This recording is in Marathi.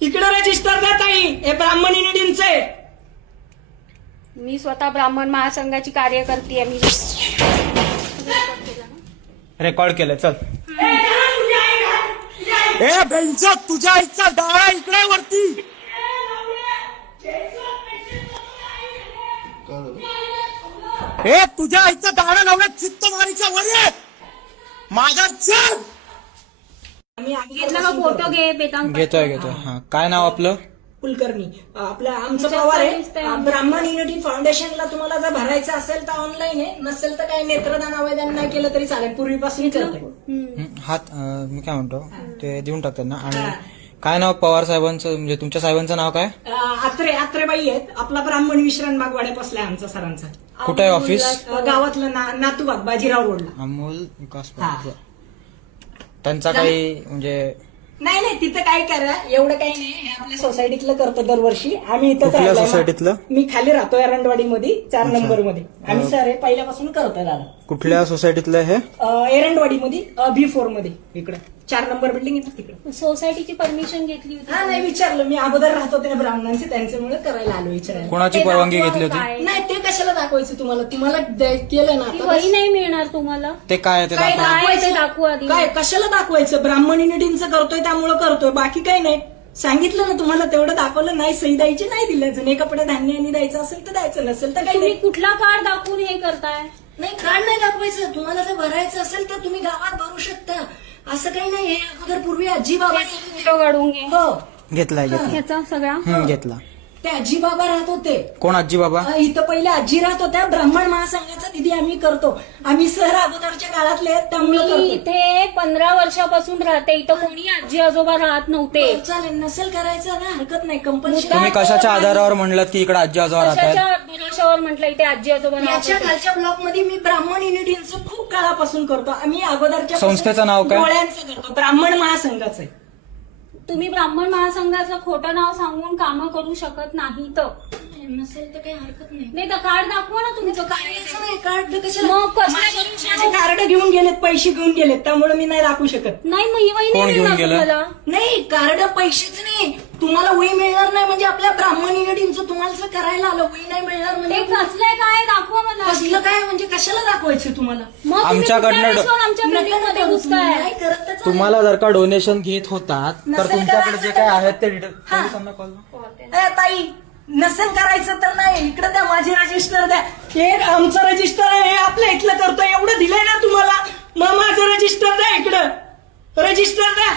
इकडे रजिस्टर द्या ताई, हे ब्राह्मणी निधींचे. मी स्वतः ब्राह्मण महासंघाची कार्यकर्ती आहे. मी रेकॉर्ड केलं. चल ए बेंच, तुझ्या आईचा डाळा इकडे वरती. ए तुझ्या आईचा डाळा लावण्यात चित्त मारीच्या वर ये. माझा चल. घेतला का फोटो घे. घेतोय. हा, काय नाव आपलं? कुलकर्णी. आपलं आमचं पवार आहे. ब्राह्मण युनिटी फाउंडेशनला तुम्हाला जर भरायचं असेल तर ऑनलाईन आहे, नसेल तर काही नेत्रदान आवेदन नाही केलं तरी चालेल. पूर्वीपासून करते. हात मी काय म्हणतो ते देऊन टाक त्यांना. आणि काय नाव पवार साहेबांचं, म्हणजे तुमच्या साहेबांचं नाव काय? आत्रेबाई आहेत. आपला ब्राह्मण विश्राम बाग वाड्यापासला आहे आमचा सरांचा. कुठे आहे ऑफिस? गावातलं नातूबाग, बाजीराव रोडला. अमोल विकास पाटील. त्यांचा काही म्हणजे नाही तिथं काय करा, एवढं काही नाही. हे आपल्या सोसायटीतलं करतो दरवर्षी. आम्ही इथं कुठल्या सोसायटीतलं? मी खाली राहतो एरंडवाडीमध्ये 4 नंबर मध्ये. आम्ही सर हे पहिल्यापासून करतोय दादा. कुठल्या सोसायटीतलं हे? एरंडवाडीमध्ये B4 मध्ये, इकडे 4 नंबर बिल्डिंग आहे तिकडे. सोसायटीची परमिशन घेतली होती. हा नाही विचारलं, मी अगोदर राहतो त्या ब्राह्मणांचे, त्यांच्यामुळे करायला आलो विचारायला. कोणाची परवानगी घेतली होती? नाही ते कशाला दाखवायचं तुम्हाला केलं ना ती आता. वही नाही मिळणार तुम्हाला. ते काय आहे ते दाखवा. काय ते दाखवू आधी. काय कशाला दाखवायचं? ब्राह्मण युनिटींचं करतोय त्यामुळे करतोय, बाकी काही नाही. सांगितलं ना तुम्हाला, तेवढं दाखवलं. नाही सही द्यायची, नाही दिलं. जुने कपडे धान्याने द्यायचं असेल तर द्यायचं, नसेल तर काही तुम्ही नाही. कुठला कार्ड दाखवून हे करताय? नाही कार्ड नाही दाखवायचं. तुम्हाला जर भरायचं असेल तर तुम्ही गावात भरू शकता. असं काही नाही. हे अगोदर पूर्वी आजी बाबा फोटो काढून घे. हो घेतलाय. ह्याचा सगळा घेतला. ते आजी बाबा राहत होते. कोण आजी बाबा? इथं पहिले आजी राहत होत्या. ब्राह्मण महासंघाचा दिदी आम्ही करतो. आम्ही सर अगोदरच्या काळातले आहेत, त्यामुळे मी करतो. इथे 15 वर्षापासून राहते. इथं कोणी आजी आजोबा राहत नव्हते. चालेल, नसेल करायचं ना, हरकत नाही. कंपनी तुम्ही कशाच्या आधारावर म्हणलात की इकडे आजी आजोबा राहतात? कशाच्या भरोशावर म्हटलं इथे आजी आजोबा राहत याच्या होते? खालच्या ब्लॉक मध्ये मी ब्राह्मण युनिटींचं खूप काळापासून करतो. आम्ही अगोदरच्या संस्थेचं नाव काय? डोळ्यांचं करतो. ब्राह्मण महासंघाचं आहे. तुम्ही ब्राह्मण महासंघाचं खोटं नाव सांगून कामं करू शकत नाही. तर नसेल तर काही हरकत नाही. नाही तर कार्ड दाखवा ना तुमचं काय कार्डाचं नाही, कार्ड कशाला? मग कसं माझे कार्ड घेऊन गेलेत, पैसे घेऊन गेलेत, त्यामुळे मी नाही दाखवू शकत. नाही. मग ही वही कोण नाही घेऊन मिळणार गेलं? तुम्हाला. नाही कार्ड पैसेच नाही. तुम्हाला वही मिळणार नाही म्हणजे आपल्या ब्राह्मण युनिटींचं तुम्हाला असं करायला आलं. वही नाही मिळणार ते म्हणजे कसलंय काय दाखवा मला. असलं काय म्हणजे कशाला दाखवायचं तुम्हाला? मग तुम्ही आमच्याकडनं कुठल्या दिवसावर आमच्या बिल्डिंग मध्ये घुसताय? नाही करत तर चालेल. तुम्हाला जर का डोनेशन घेत होतात तर नसेल तुमच्याकडे करायचं जे काय तर- आहेत ते डिटेल हा. पोलिसांना कॉल. ताई नसेल करायचं तर नाही, इकडे द्या माझे रजिस्टर द्या. हे आमचं रजिस्टर आहे, हे आपल्या इथलं करतोय. एवढं दिलंय ना तुम्हाला, मग माझं रजिस्टर द्या. इकडं रजिस्टर द्या.